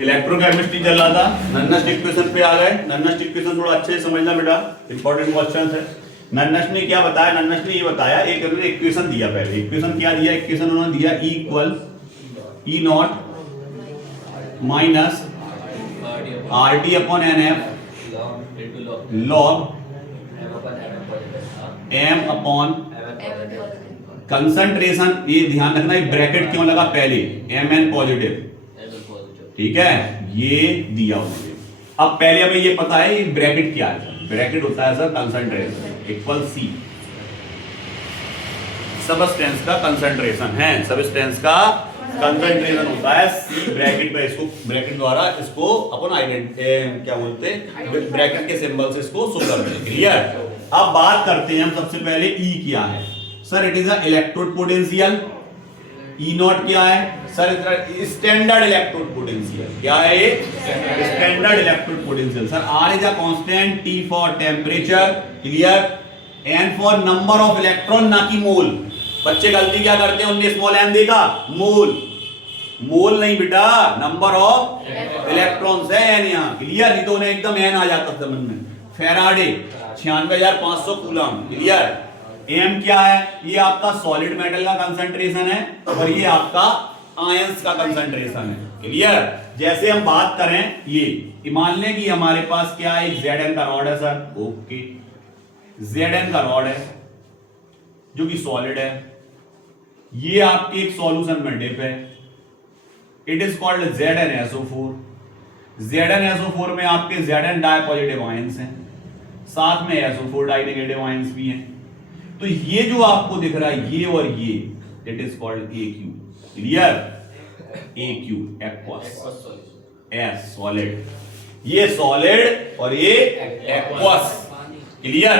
Electrochemistry चल रहा था, नन्नस्ट इक्वेशन पे आ गए। नन्नस्ट इक्वेशन थोड़ा अच्छे से समझना बेटा, इंपॉर्टेंट क्वेश्चन है। नन्नस्ट ने क्या बताया, नन्नस्ट ने ये बताया, एक उन्होंने इक्वेशन दिया, पहले इक्वेशन क्या दिया, इक्वेशन उन्होंने दिया E equal E not minus RT upon NF log M upon concentration. ये ध्यान रखना, ये ब्रैकेट क्यों लगा पहले, Mn पॉजिटिव, ठीक है, ये दिया उन्होंने। अब पहले हमें ये पता है ये ब्रैकेट क्या है, ब्रैकेट होता है sir concentration equal C, substance का कंसंट्रेशन है, सबस्टेंस का कंसंट्रेशन होता है C ब्रैकेट में। इसको ब्रैकेट द्वारा इसको अपन क्या बोलते हैं, ब्रैकेट के सिंबल से इसको शो करते हैं, क्लियर। अब बात करते हैं हम सबसे पहले E क्या है sir, it is a electrode potential. E not क्या है सर, स्टैंडर्ड इलेक्ट्रोड पोटेंशियल। क्या है ये, standard electrode potential sir. R is a constant, T for temperature, clear, N for number of electron, ना कि मोल। बच्चे गलती क्या करते हैं, उनने स्मॉल n देखा, मोल, मोल नहीं बेटा, नंबर ऑफ इलेक्ट्रॉन्स है n यहाँ, क्लियर। नहीं तो उन्हें एकदम n आ जाता समझ में। Faraday 96,500 coulomb, clear. एम क्या है, ये आपका सॉलिड मेटल का कंसंट्रेशन है और ये आपका आयंस का कंसंट्रेशन है, क्लियर। जैसे हम बात करें, ये मान लें कि हमारे पास क्या है, एक Zn का रॉड है सर, ओके, Zn का रॉड है जो कि सॉलिड है, ये आपके एक सॉल्यूशन में डिप है, it is called ZnSO4। ZnSO4 में आपके Zn डाई पॉजिटिव आयंस हैं, साथ में SO4 डाई नेगेटिव आयंस भी हैं। तो ये जो आपको दिख रहा है, ये और ये, it is called AQ, clear, AQ aqueous, S solid, ये सॉलिड और ये एक्वस, क्लियर।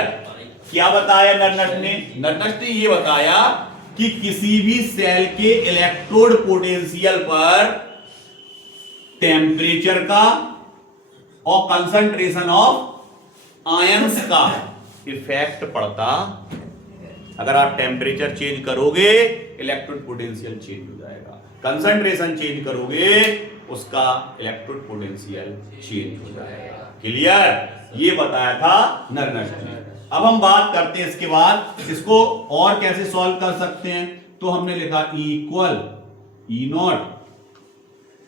क्या बताया नन्नस्ट ने, नन्नस्ट ने ये बताया कि किसी भी सेल के इलेक्ट्रोड पोटेंशियल पर टेम्परेचर का और कंसंट्रेशन ऑफ आयंस का इफेक्ट पड़ता। अगर आप टेम्परेचर चेंज करोगे, इलेक्ट्रोड पोटेंशियल चेंज हो जाएगा, कंसंट्रेशन चेंज करोगे, उसका इलेक्ट्रोड पोटेंशियल चेंज हो जाएगा, क्लियर। ये बताया था नन्नस्ट ने। अब हम बात करते हैं इसके बाद इसको और कैसे सॉल्व कर सकते हैं। तो हमने लिखा E equal E not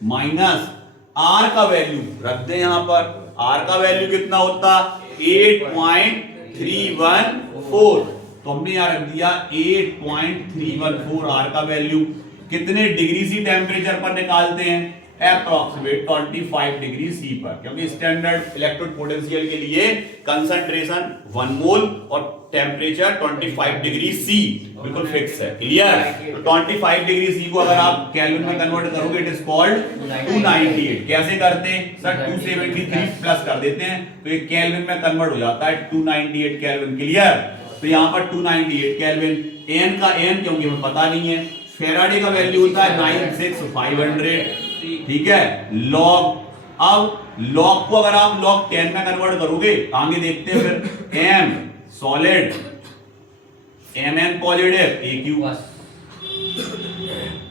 minus R का वैल्यू रख दें यहां पर। R का वैल्यू कितना होता, 8.314, तो हमने यहां रख दिया 8.314 R का वैल्यू। कितने डिग्री सी टेम्परेचर पर निकालते हैं, अप्रॉक्सीमेट 25 डिग्री सी पर, क्योंकि स्टैंडर्ड इलेक्ट्रोड पोटेंशियल के लिए कंसंट्रेशन 1 मोल और टेम्परेचर 25 डिग्री सी बिल्कुल फिक्स है, क्लियर। तो 25 डिग्री सी को अगर आप केल्विन में कन्वर्ट करोगे, इट इज कॉल्ड 298। कैसे करते हैं सर, 273 प्लस कर देते हैं तो ये केल्विन में कन्वर्ट हो जाता है 298 केल्विन, क्लियर। तो यहां पर 298 केल्विन, n का n क्योंकि हमें पता नहीं है, फैराडे का वैल्यू होता है 96500, ठीक है, लॉग। अब लॉग को अगर आप लॉग 10 में कन्वर्ट करोगे, आगे देखते हैं फिर, m solid, Mn positive, AQ,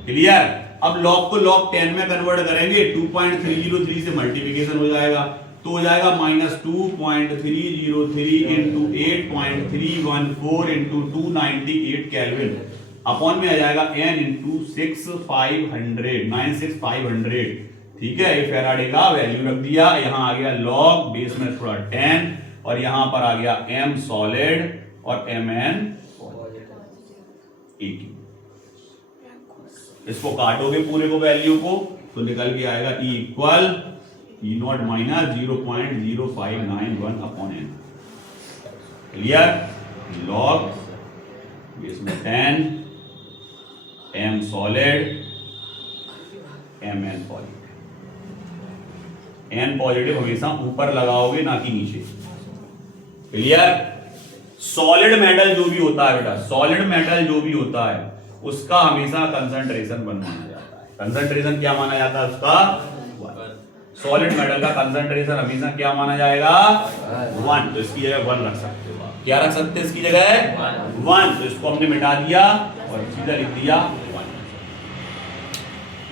clear. अब लॉग को लॉग 10 में कन्वर्ट करेंगे, 2.303 से मल्टीप्लिकेशन हो जाएगा, तो हो जाएगा -2.303 इंटू 8.314 इंटू 298 केल्विन, अपॉन में आ जाएगा n इंटू 96,500, ठीक है। ये फैराडे का वैल्यू रख दिया, यहां आ गया लॉग, बेस में थोड़ा 10, और यहां पर आ गया m सॉलिड और Mn AQ। इसको काटोगे पूरे को वैल्यू को, तो निकल के आएगा E equal E not minus 0.0591 upon n, clear. Log base में 10, m solid, Mn positive. n positive हमेशा ऊपर लगाओगे ना कि नीचे, क्लियर। सॉलिड मेटल जो भी होता है बेटा, सॉलिड मेटल जो भी होता है उसका हमेशा कंसंट्रेशन 1 माना जाता है। कंसंट्रेशन क्या माना जाता है उसका, 1। सॉलिड मेटल का कंसंट्रेशन हमेशा क्या माना जाएगा, 1। तो इसकी जगह 1 रख सकते हो, क्या रख सकते हैं इसकी जगह, 1। तो इसको हमने मिटा दिया और सीधा लिख दिया 1।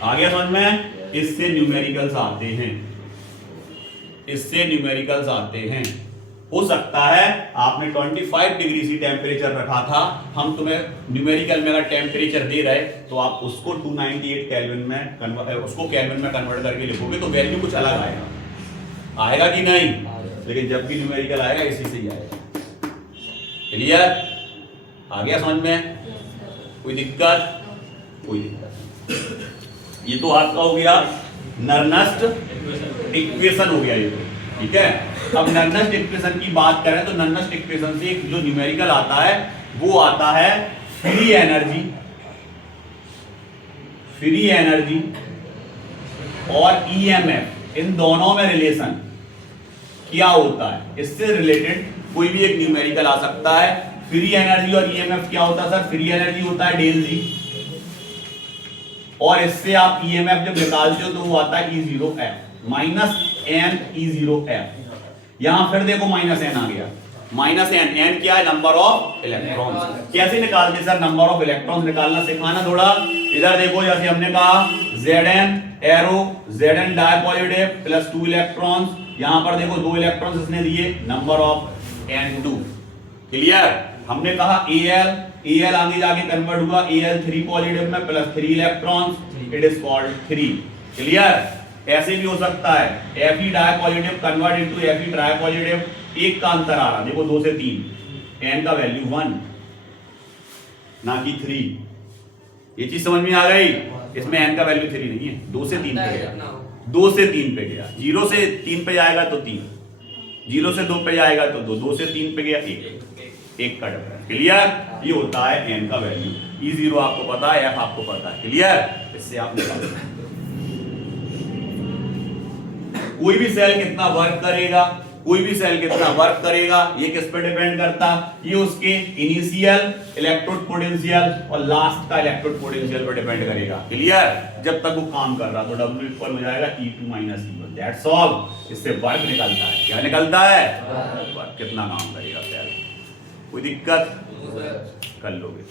आ गया समझ में? इससे न्यूमेरिकल्स आते हैं, इससे न्यूमेरिकल्स आते हैं। हो सकता है आपने 25 डिग्री सी टेम्परेचर रखा था, हम तुम्हें न्यूमेरिकल में अगर टेम्परेचर दे रहे तो आप उसको 298 केल्विन में उसको केल्विन में कन्वर्ट करके लिखोगे तो वैल्यू कुछ अलग आएगा, आएगा कि नहीं? लेकिन जब भी न्यूमेरिकल आएगा इसी से ही आएगा। क्लियर? आ गया समझ में? कोई दिक्कत? कोई दिक्कत। ये तो आपका हो गया नर्नस्ट इक्वेशन हो गया ये, ठीक है। अब नर्नस्ट इक्वेशन की बात करें तो नर्नस्ट इक्वेशन से एक जो न्यूमेरिकल आता है वो आता है फ्री एनर्जी, फ्री एनर्जी और ईएमएफ, इन दोनों में रिलेशन क्या होता है, इससे रिलेटेड कोई भी एक न्यूमेरिकल आ सकता है। फ्री एनर्जी और ईएमएफ क्या होता है सर? फ्री एनर्जी होता है डेल जी, और इससे आप ईएमएफ जब निकालते हो तो वो आता है E0F माइनस एन E0F। यहां फिर देखो माइनस एन आ गया, माइनस एन, एन क्या है? Number of electrons. कैसे निकालते सर नंबर ऑफ इलेक्ट्रॉन्स? निकालना सिखाना थोड़ा। इधर देखो जैसे हमने कहा Zn arrow, Zn dipositive plus 2 electrons, यहां पर देखो 2 इलेक्ट्रॉन्स इसने दिए, नंबर ऑफ N2। क्लियर? हमने कहा Al आगे जाके कन्वर्ट हुआ Al3 पॉजिटिव में plus 3 electrons, it is called 3। Clear? ऐसे भी हो सकता है Fe डायपॉजिटिव कन्वर्ट इनटू Fe ट्राइपॉजिटिव, एक का अंतर आ रहा, देखो 2 से 3, n का वैल्यू 1 ना कि 3। ये चीज समझ में आ गई? इसमें n का वैल्यू 3 नहीं है, 2 से 3 पे गया, 2 से 3 पे गया, 0 से 3 पे जाएगा तो 3, 0 से 2 पे जाएगा तो 2, 2 से 3 पे गया 1 का डिफरेंस। क्लियर? ये होता है n का वैल्यू। E0 आपको पता है, F आपको पता है। क्लियर? इससे आप निकाल सकते हैं कोई भी सेल कितना वर्क करेगा, कोई भी सेल कितना वर्क करेगा, ये किस पे डिपेंड करता? ये उसके इनिशियल इलेक्ट्रोड पोटेंशियल और लास्ट का इलेक्ट्रोड पोटेंशियल पर डिपेंड करेगा। क्लियर? जब तक वो काम कर रहा तो W इक्वल हो जाएगा E2 minus E1, that's all. इससे वर्क निकलता है। क्या निकलता है? वर्क। कितना काम करेगा सेल। कोई दिक्कत? कर लोगे।